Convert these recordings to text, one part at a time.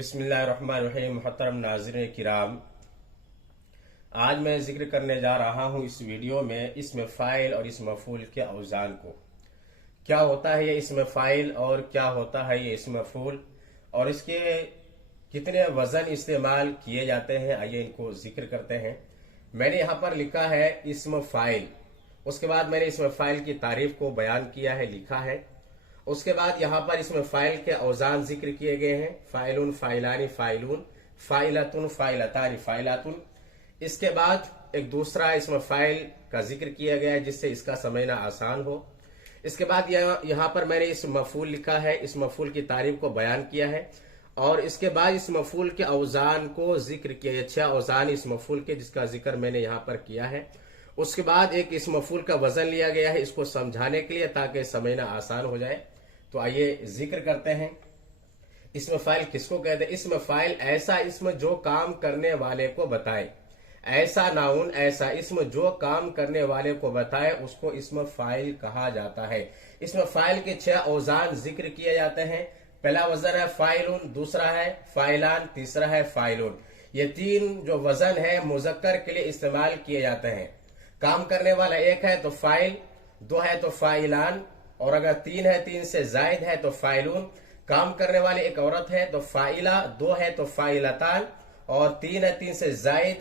बिस्मिल्लाहिर्रहमानिर्रहीम। मुहतरम नाज़रीन किराम, आज मैं जिक्र करने जा रहा हूँ इस वीडियो में इसम फ़ाइल और इसम मफ़ूल के औज़ान को। क्या होता है ये इसम फ़ाइल और क्या होता है ये इसम मफ़ूल और इसके कितने वज़न इस्तेमाल किए जाते हैं, आइए इनको जिक्र करते हैं। मैंने यहाँ पर लिखा है इसम फ़ाइल, उसके बाद मैंने इसम फ़ाइल की तारीफ को बयान किया है, लिखा है। उसके बाद यहाँ पर इसमें फाइल के औज़ान जिक्र किए गए हैं, फाइलुन, फाइलानी, फाइलून, फाइलतुन, फाइलतानी, फाइलातुन। इसके बाद एक दूसरा इसमें फाइल का जिक्र किया गया है जिससे इसका समझना आसान हो। इसके बाद यहाँ पर मैंने इस मफूल लिखा है, इस मफूल की तारीफ को बयान किया है और इसके बाद इस मफूल के औज़ान को जिक्र किया है, 6 औज़ान इस मफूल के जिसका जिक्र मैंने यहाँ पर किया है। उसके बाद एक इस मफूल का वजन लिया गया है इसको समझाने के लिए ताकि समझना आसान हो जाए। तो आइए जिक्र करते हैं इसम फाइल किसको कहते हैं। इसम फाइल ऐसा इसम जो काम करने वाले को बताए, ऐसा नाउन ऐसा इसम जो काम करने वाले को बताए उसको इसम फाइल कहा जाता है। इसम फाइल के 6 औज़ान जिक्र किए जाते हैं। पहला वजन है फाइलुन, दूसरा है फाइलान, तीसरा है फाइलुन। ये 3 जो वजन है मुज़क्कर के लिए इस्तेमाल किए जाते हैं। काम करने वाला एक है तो फाइल, 2 है तो फाइलान और अगर 3 है, 3 से जायद है तो फाइलून। काम करने वाली एक औरत है तो फाइला, 2 है तो फाइलतान और 3 है, 3 से जायद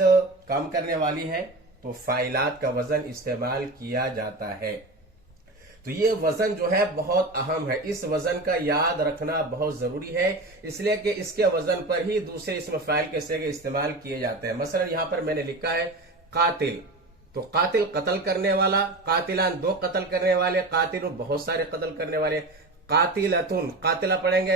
काम करने वाली है तो फाइलात का वजन इस्तेमाल किया जाता है। तो ये वजन जो है बहुत अहम है, इस वजन का याद रखना बहुत जरूरी है, इसलिए कि इसके वजन पर ही दूसरे इसमें फाइल के सेगे इस्तेमाल किए जाते हैं। मसलन यहाँ पर मैंने लिखा है कातिल, तो कातिल कत्ल करने वाला, कातिलान 2 कत्ल करने वाले, कातिल बहुत सारे कत्ल करने वाले, कातिलतुन कातिला पढ़ेंगे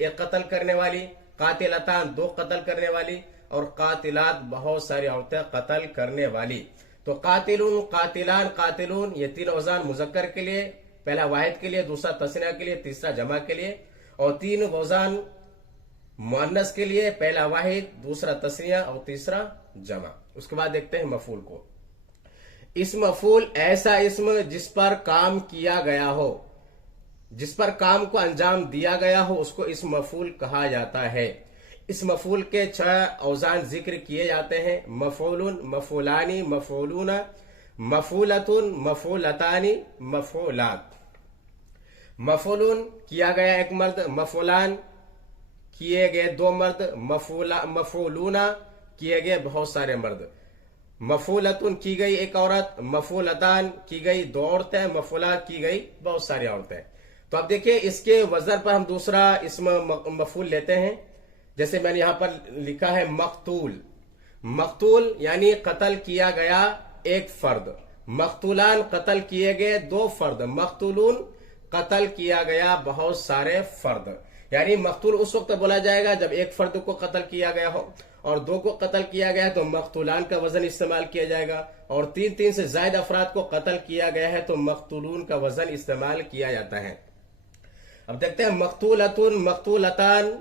1 कत्ल करने वाली, कातिलतान 2 कत्ल करने वाली और कातिलात बहुत सारी औरतें कत्ल करने वाली। तो कातिलुन, कातिलान, कातिलून ये 3 औज़ान मुज़क्कर के लिए, पहला वाहिद के लिए, दूसरा तस्निया के लिए, तीसरा जमा के लिए और 3 औज़ान मुअन्नस के लिए, पहला वाहिद, दूसरा तस्निया और तीसरा जमा। उसके बाद देखते हैं मफूल को। इस मफूल ऐसा इसम जिस पर काम किया गया हो, जिस पर काम को अंजाम दिया गया हो उसको इस मफूल कहा जाता है। इस मफूल के 6 औज़ान जिक्र किए जाते हैं, मफूलुन, मफूलानी, मफूलूना, मफूलतुन, मफूलतानी, मफूलात। मफूलुन किया गया एक मर्द, मफूलान किए गए 2 मर्द, मफूलूना किए गए बहुत सारे मर्द, मफूलतुन की गई एक औरत, मफूलतान की गई 2 औरतें, मफूला की गई बहुत सारी औरतें। तो अब देखिए इसके वजन पर हम दूसरा इसम मफूल लेते हैं। जैसे मैंने यहां पर लिखा है मकतूल, मकतूल यानी कत्ल किया गया एक फर्द, मकतूलान कत्ल किए गए 2 फर्द, मकतूलून कत्ल किया गया बहुत सारे फर्द। यानी मकतूल उस वक्त बोला जाएगा जब एक फर्द को कत्ल किया गया हो और 2 को कत्ल किया गया है तो मकतूलान का वजन इस्तेमाल किया जाएगा और 3 से ज्यादा अफराद को कत्ल किया गया है तो मकतूलून का वजन इस्तेमाल किया जाता है। अब देखते हैं मकतूलतुन, मकतूलतान,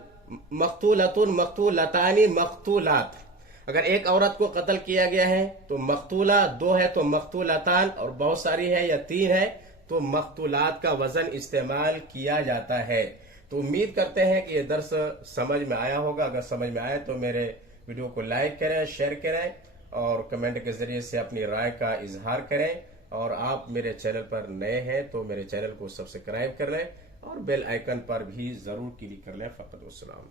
मकतूलतुन, मकतूलतानी, मकतूलात। अगर एक औरत को कत्ल किया गया है तो मकतूला, 2 है तो मकतूलतान और बहुत सारी है या 3 है तो मकतूलात का वजन इस्तेमाल किया जाता है। तो उम्मीद करते हैं कि ये दर्स समझ में आया होगा। अगर समझ में आया तो मेरे वीडियो को लाइक करें, शेयर करें और कमेंट के जरिए से अपनी राय का इजहार करें। और आप मेरे चैनल पर नए हैं तो मेरे चैनल को सब्सक्राइब कर लें और बेल आइकन पर भी जरूर क्लिक कर लें। फ़क़त वस्सलाम।